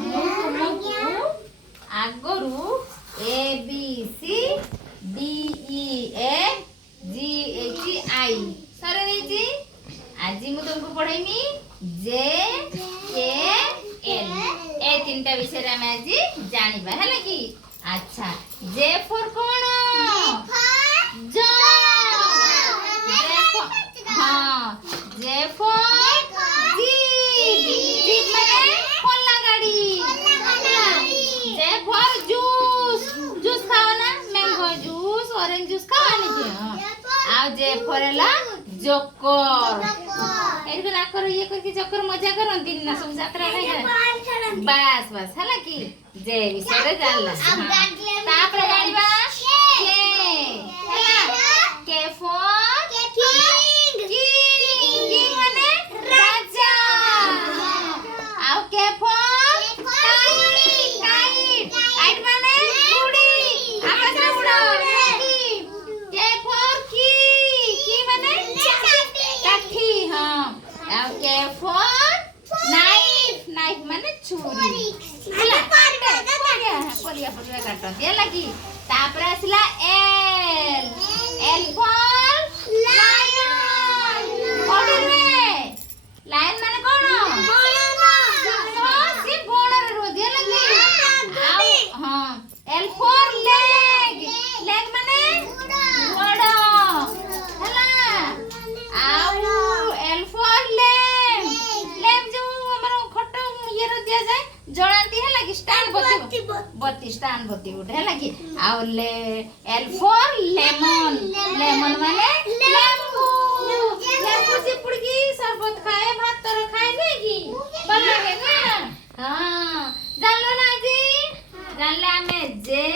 ମୁଁ ତୁମକୁ ଆଗରୁ A B C D E F G H I ସରେ ଦେଇଛି। ଆଜି ମୁଁ ତୁମକୁ ପଢେଇମି J K L ଏ ତିନିଟା ବିଷୟରେ ଆମେ ଆଜି ଜାଣିବା ହେଲା କି। ଆଚ୍ଛା J for କଣ? ହଁ J for जीप माने खोलना गाड़ी। J for जूस जूस खाओ ना मैंगो जूस ऑरेंज जूस खाओ नहीं आ J for ହେଲା जोकर एरको ना करो ये करके जोकर मजा करंती ना सब यात्रा नहीं बस बस होला कि जे विषय जानला तापर जानिबा के फॉर किंग किंग माने राजा आउ के फॉर काइट काइट माने उड़ी आकाश रे उड़ो के फॉर की माने काठी हां आउ के फॉर नाइफ नाइफ माने छुरी ହେଲା परिया परिया काटो ହେଲା कि तापर आसिला एल एल फॉर लायन कोडी रे लायन माने कोन सी बोर्डर रो दिया लगी हां एल फॉर लेग लेग माने गोड़ ହେଲା आउ एल फॉर लैम्प लैम्प जो हमर खट ये रो दिया जाए जळांती है लगी स्टैंड बत्ती स्टैंड बत्ती उठे है लगी आउ ले एल फॉर लेमन लेमन माने लेंबू लेंबू से पुड़की शरबत खाए भात तर खाए नहीं की बनावे ना हां जानलो ना जी जानले हमें जे